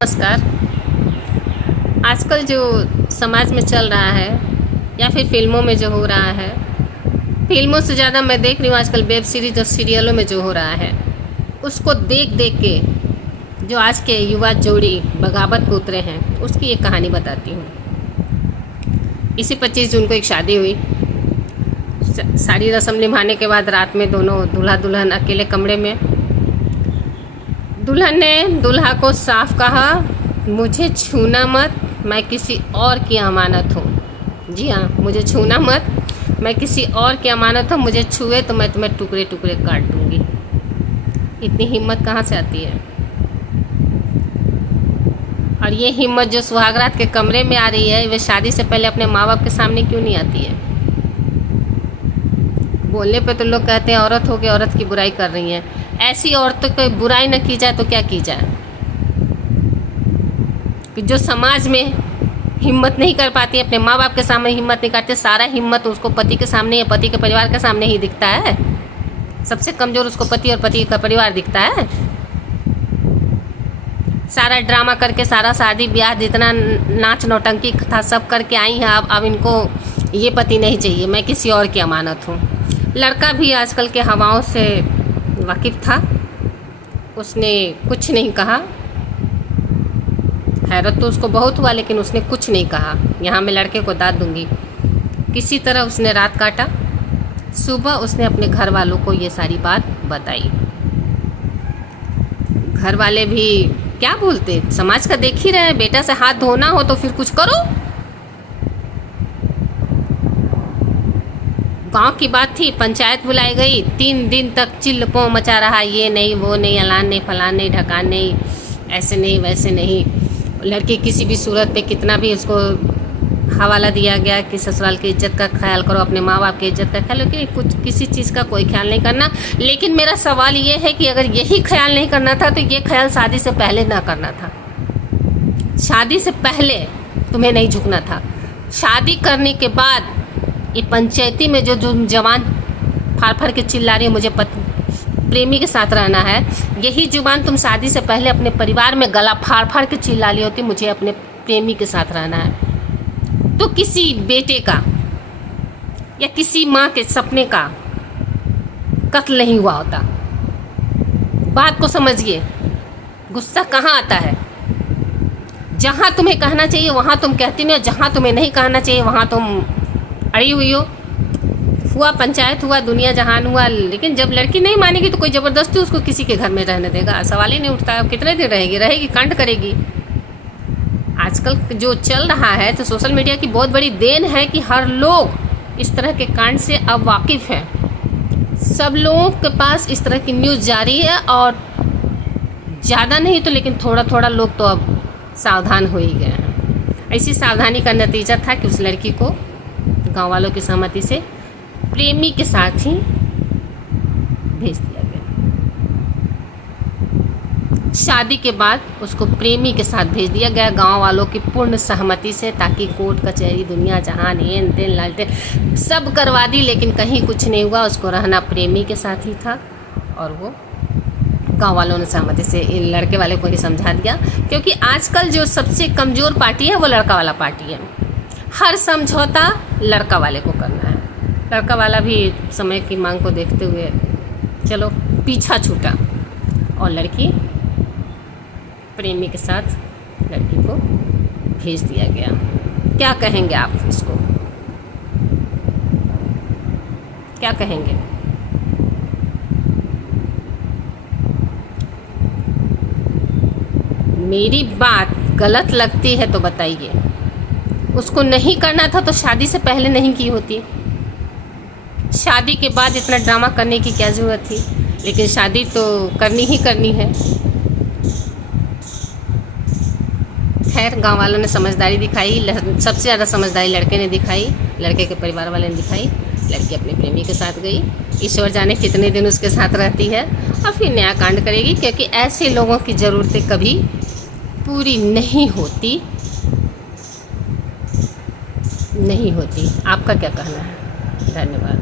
नमस्कार। आजकल जो समाज में चल रहा है या फिर फिल्मों में जो हो रहा है, फिल्मों से ज़्यादा मैं देख रही हूँ आजकल वेब सीरीज और सीरियलों में जो हो रहा है, उसको देख देख के जो आज के युवा जोड़ी बगावत पे उतरे हैं, उसकी एक कहानी बताती हूँ। इसी 25 जून को एक शादी हुई। सारी रस्म निभाने के बाद रात में दोनों दूल्हा दुल्हन अकेले कमरे में। दुल्हन ने दूल्हा को साफ कहा, मुझे छूना मत, मैं किसी और की अमानत हूँ। जी हाँ, मुझे छूना मत, मैं किसी और की अमानत हूँ। मुझे छुए तो मैं तुम्हें टुकड़े टुकड़े काट दूँगी। इतनी हिम्मत कहाँ से आती है? और ये हिम्मत जो सुहागरात के कमरे में आ रही है, वे शादी से पहले अपने माँ बाप के सामने क्यों नहीं आती है? बोलने पे तो लोग कहते हैं औरत हो के औरत की बुराई कर रही हैं। ऐसी औरतों की बुराई न की जाए तो क्या की जाए? कि जो समाज में हिम्मत नहीं कर पाती, अपने माँ बाप के सामने हिम्मत नहीं करते, सारा हिम्मत उसको पति के सामने या पति के परिवार के सामने ही दिखता है। सबसे कमज़ोर उसको पति और पति का परिवार दिखता है। सारा ड्रामा करके, सारा शादी ब्याह जितना नाच नौटंकी था सब करके आई हैं। अब इनको ये पति नहीं चाहिए, मैं किसी और की अमानत हूँ। लड़का भी आजकल के हवाओं से वाकिफ़ था, उसने कुछ नहीं कहा। हैरत तो उसको बहुत हुआ, लेकिन उसने कुछ नहीं कहा। यहाँ मैं लड़के को दाद दूंगी। किसी तरह उसने रात काटा। सुबह उसने अपने घर वालों को ये सारी बात बताई। घर वाले भी क्या बोलते, समाज का देख ही रहे हैं। बेटा से हाथ धोना हो तो फिर कुछ करो। गांव की बात थी, पंचायत बुलाई गई। 3 दिन तक चिल्लपों मचा रहा, ये नहीं वो नहीं, अलान नहीं फलान नहीं ढकान नहीं, ऐसे नहीं वैसे नहीं। लड़की किसी भी सूरत पे कितना भी उसको हवाला दिया गया कि ससुराल की इज्जत का ख्याल करो, अपने माँ बाप की इज्जत का ख्याल, लेकिन कुछ किसी चीज़ का कोई ख्याल नहीं करना। लेकिन मेरा सवाल ये है कि अगर यही ख्याल नहीं करना था तो ये ख्याल शादी से पहले ना करना था। शादी से पहले तुम्हें नहीं झुकना था। शादी करने के बाद ये पंचायती में जो जवान फाड़ फाड़ के चिल्ला रही है, मुझे प्रेमी के साथ रहना है, यही जुबान तुम शादी से पहले अपने परिवार में गला फाड़ फाड़ के चिल्ला ली होती, मुझे अपने प्रेमी के साथ रहना है, तो किसी बेटे का या किसी माँ के सपने का कत्ल नहीं हुआ होता। बात को समझिए। गुस्सा कहाँ आता है? जहाँ तुम्हें कहना चाहिए वहाँ तुम कहती नहीं हो, जहाँ तुम्हें नहीं कहना चाहिए वहाँ तुम अड़ी हुई हो। हुआ पंचायत, हुआ दुनिया जहान हुआ, लेकिन जब लड़की नहीं मानेगी तो कोई ज़बरदस्ती उसको किसी के घर में रहने देगा? सवाल ही नहीं उठता। कितने दिन रहेगी कांड करेगी। आजकल जो चल रहा है तो सोशल मीडिया की बहुत बड़ी देन है कि हर लोग इस तरह के कांड से अब वाकिफ़ हैं। सब लोगों के पास इस तरह की न्यूज़ जारी है, और ज़्यादा नहीं तो लेकिन थोड़ा थोड़ा लोग तो अब सावधान हो ही गए हैं। ऐसी सावधानी का नतीजा था कि उस लड़की को गाँव वालों की सहमति से प्रेमी के साथ ही भेज दिया गया। शादी के बाद उसको प्रेमी के साथ भेज दिया गया, गांव वालों की पूर्ण सहमति से, ताकि कोर्ट कचहरी दुनिया जहान हेन तेन लालटेन सब करवा दी, लेकिन कहीं कुछ नहीं हुआ। उसको रहना प्रेमी के साथ ही था, और वो गांव वालों ने सहमति से इन लड़के वाले को ही समझा दिया। क्योंकि आजकल जो सबसे कमज़ोर पार्टी है वो लड़का वाला पार्टी है। हर समझौता लड़का वाले को करना है। लड़का वाला भी समय की मांग को देखते हुए चलो पीछा छूटा, और लड़की प्रेमी के साथ लड़की को भेज दिया गया। क्या कहेंगे आप इसको? क्या कहेंगे? मेरी बात गलत लगती है तो बताइए। उसको नहीं करना था तो शादी से पहले नहीं की होती। शादी के बाद इतना ड्रामा करने की क्या ज़रूरत थी? लेकिन शादी तो करनी ही करनी है। खैर, गांव वालों ने समझदारी दिखाई। सबसे ज़्यादा समझदारी लड़के ने दिखाई, लड़के के परिवार वाले ने दिखाई। लड़की अपने प्रेमी के साथ गई। ईश्वर जाने कितने दिन उसके साथ रहती है, और फिर नया कांड करेगी। क्योंकि ऐसे लोगों की ज़रूरतें कभी पूरी नहीं होती। आपका क्या कहना है? धन्यवाद।